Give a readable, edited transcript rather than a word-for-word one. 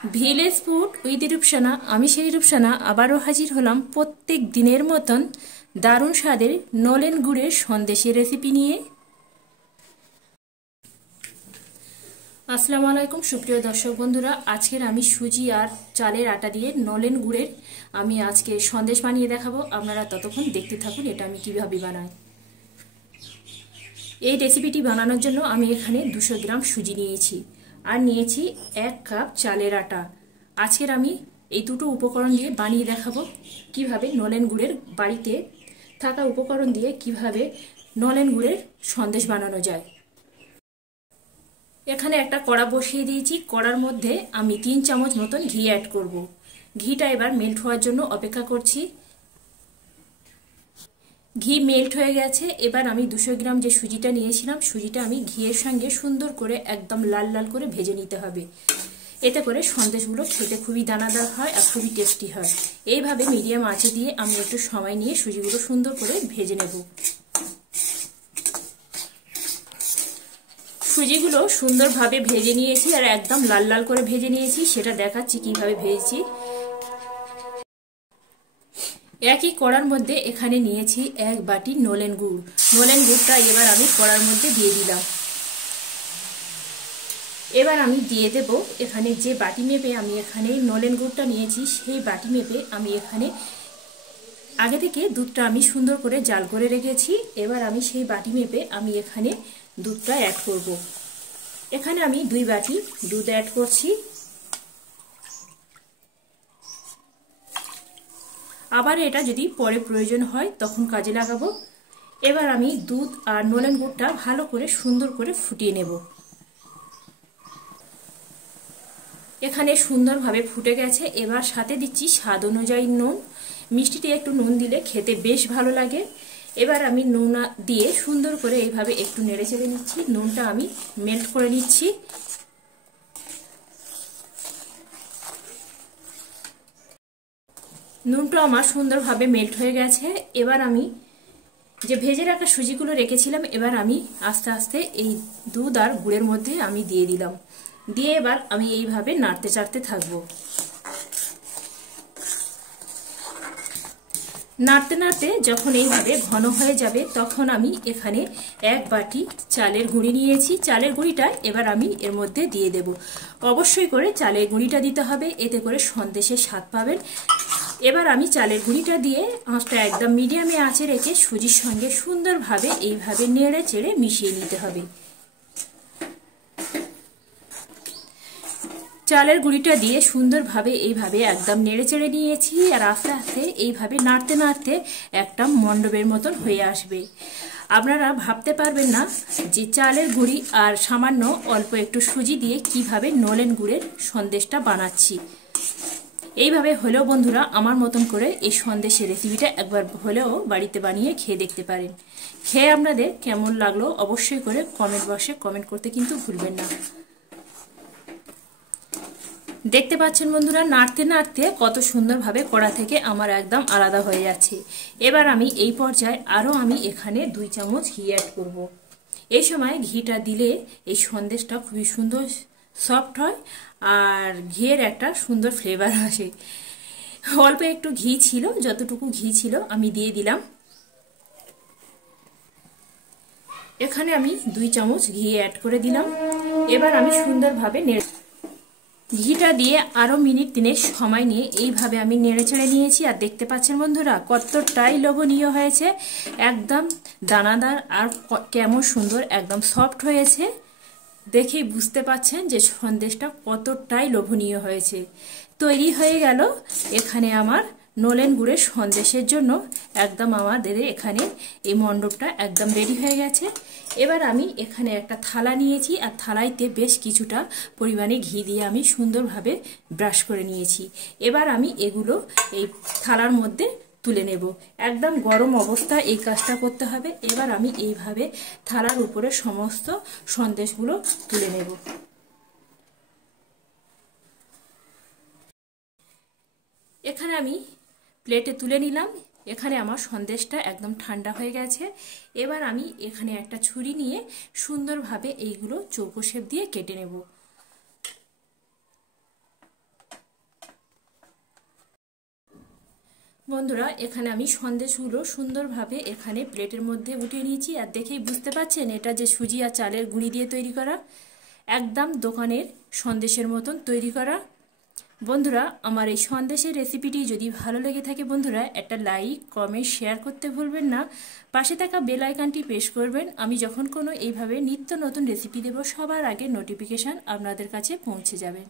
Village food with Rupsana. আমি সেই রূপসানা আবারও হাজির হলাম প্রত্যেক দিনের মতন দারুণ স্বাদের নলেন গুড়ের সন্দেশের রেসিপি নিয়ে। আসসালামু আলাইকুম সুপ্রিয় দর্শক বন্ধুরা, আজকের আমি সুজি আর চালের আটা দিয়ে নলেন গুড়ের আমি আজকে সন্দেশ বানিয়ে দেখাবো। আপনারা ততক্ষণ দেখতে থাকুন এটা আমি কিভাবে বানাই। এই রেসিপিটি বানানোর জন্য আমি এখানে 200 গ্রাম সুজি নিয়েছি আর নিয়েছি 1 কাপ চালের আটা। আজকের আমি এই দুটো উপকরণ দিয়ে বানিয়ে দেখাবো কিভাবে নলেন গুড়ের বাড়িতে থাকা উপকরণ দিয়ে কিভাবে নলেন গুড়ের সন্দেশ বানানো যায়। এখানে একটা কড়া বসিয়ে দিয়েছি, কড়ার মধ্যে আমি 3 চামচ মতন ঘি অ্যাড করব। ঘিটা এবার মেল্ট হওয়ার জন্য অপেক্ষা করছি। ঘি মেল্ট হয়ে গেছে। এবার আমি 200 গ্রাম যে সুজিটা নিয়েছিলাম সুজিটা আমি ঘিয়ের সঙ্গে সুন্দর করে একদম লাল লাল করে ভেজে নিতে হবে। এতে করে সন্দেশগুলো খেতে খুবই দানাদার হয় আর খুবই টেস্টি হয়। এইভাবে মিডিয়াম আঁচে দিয়ে আমি একটু সময় নিয়ে সুজিগুলো সুন্দর করে ভেজে নেব। সুজিগুলো সুন্দরভাবে ভেজে নিয়েছি আর একদম লাল লাল করে ভেজে নিয়েছি, সেটা দেখাচ্ছি কিভাবে ভেজেছি। একই কড়ার মধ্যে এখানে নিয়েছি 1 বাটি নলেন গুড়। নলেন গুড়টা এবার আমি কড়ার মধ্যে দিয়ে দিলাম। এবার আমি দিয়ে দেব এখানে যে বাটি মেপে আমি এখানে নলেন গুড়টা নিয়েছি সেই বাটি মেপে আমি এখানে আগে থেকে দুধটা আমি সুন্দর করে জাল করে রেখেছি। এবার আমি সেই বাটি মেপে আমি এখানে দুধটা অ্যাড করব। এখানে আমি 2 বাটি দুধ অ্যাড করছি। আবার এটা যদি পরে প্রয়োজন হয় তখন কাজে লাগাবো। এবার আমি দুধ আর নলেন গুড়টা ভালো করে সুন্দর করে ফুটিয়ে নেব। এখানে সুন্দরভাবে ফুটে গেছে। এবার সাথে দিচ্ছি স্বাদ অনুযায়ী নুন। মিষ্টিতে একটু নুন দিলে খেতে বেশ ভালো লাগে। এবার আমি নুন দিয়ে সুন্দর করে এইভাবে একটু নেড়ে চেড়ে নিচ্ছি। নুনটা আমি মেল্ট করে নিচ্ছি। নুনটা আমার সুন্দরভাবে মেল্ট হয়ে গেছে। এবার আমি যে ভেজে রাখা সুজিগুলো রেখেছিলাম এবার আমি আস্তে আস্তে এই দুধ আর গুড়ের মধ্যে আমি দিয়ে দিলাম। দিয়ে এবার আমি এইভাবে নাড়তে চাড়তে থাকবো। নাড়তে নাড়তে যখন এইভাবে ঘন হয়ে যাবে তখন আমি এখানে 1 বাটি চালের গুঁড়ি নিয়েছি। চালের গুঁড়িটা এবার আমি এর মধ্যে দিয়ে দেব। অবশ্যই করে চালের গুঁড়িটা দিতে হবে, এতে করে সন্দেশের স্বাদ পাবেন। এবার আমি চালের গুঁড়িটা দিয়ে আঁচটা একদম মিডিয়ামে আঁচে রেখে সুজির সঙ্গে সুন্দরভাবে এইভাবে নেড়ে চেড়ে মিশিয়ে নিতে হবে। চালের গুঁড়িটা দিয়ে সুন্দরভাবে এইভাবে একদম নেড়ে চেড়ে নিয়েছি আর আস্তে আস্তে এইভাবে নাড়তে নাড়তে একটা মণ্ডপের মতন হয়ে আসবে। আপনারা ভাবতে পারবেন না যে চালের গুঁড়ি আর সামান্য অল্প একটু সুজি দিয়ে কিভাবে নলেন গুড়ের সন্দেশটা বানাচ্ছি। এইভাবে হলেও বন্ধুরা আমার মতন করে এই সন্দেশের রেসিপিটা একবার হলেও বাড়িতে বানিয়ে খেয়ে দেখতে পারেন। খেয়ে আপনাদের কেমন লাগলো অবশ্যই করে কমেন্ট বক্সে কমেন্ট করতে কিন্তু ভুলবেন না। দেখতে পাচ্ছেন বন্ধুরা নাড়তে নাড়তে কত সুন্দরভাবে কড়া থেকে আমার একদম আলাদা হয়ে যাচ্ছে। এবার আমি এই পর্যায়ে আরও আমি এখানে 2 চামচ ঘি অ্যাড করব। এই সময় ঘিটা দিলে এই সন্দেশটা খুবই সুন্দর সফট হয় আর ঘিয়ের একটা সুন্দর ফ্লেভার আসে। অল্প একটু ঘি ছিল, যতটুকু ঘি ছিল আমি দিয়ে দিলাম। এখানে আমি 2 চামচ ঘি অ্যাড করে দিলাম। এবার আমি সুন্দরভাবে ঘিটা দিয়ে আরো মিনিট 3 সময় নিয়ে এইভাবে আমি নেড়ে চেড়ে নিয়েছি। আর দেখতে পাচ্ছেন বন্ধুরা কতটাই লোভনীয় হয়েছে, একদম দানাদার আর কেমন সুন্দর একদম সফট হয়েছে। দেখেই বুঝতে পাচ্ছেন যে সন্দেশটা কতটাই লোভনীয় হয়েছে। তৈরি হয়ে গেল এখানে আমার নলেন গুড়ের সন্দেশের জন্য একদম আমাদের এখানে এই মণ্ডপটা একদম রেডি হয়ে গেছে। এবার আমি এখানে একটা থালা নিয়েছি আর থালাইতে বেশ কিছুটা পরিমাণে ঘি দিয়ে আমি সুন্দরভাবে ব্রাশ করে নিয়েছি। এবার আমি এগুলো এই থালার মধ্যে তুলে নেব। একদম গরম অবস্থায় এই কাজটা করতে হবে। এবার আমি এইভাবে থালার উপরে সমস্ত সন্দেশগুলো তুলে নেব। এখানে আমি প্লেটে তুলে নিলাম। এখানে আমার সন্দেশটা একদম ঠান্ডা হয়ে গেছে। এবার আমি এখানে একটা ছুরি নিয়ে সুন্দরভাবে এইগুলো চৌকো শেপ দিয়ে কেটে নেব। বন্ধুরা এখানে আমি সন্দেশগুলো সুন্দরভাবে এখানে প্লেটের মধ্যে উঠিয়ে নিয়েছি। আর দেখেই বুঝতে পারছেন এটা যে সুজি আর চালের গুঁড়ি দিয়ে তৈরি করা, একদম দোকানের সন্দেশের মতন তৈরি করা। বন্ধুরা আমার এই সন্দেশের রেসিপিটি যদি ভালো লেগে থাকে বন্ধুরা একটা লাইক কমেন্ট শেয়ার করতে ভুলবেন না। পাশে থাকা বেল আইকনটি প্রেস করবেন। আমি যখন কোনো এইভাবে নিত্য নতুন রেসিপি দেব সবার আগে নোটিফিকেশান আপনাদের কাছে পৌঁছে যাবে।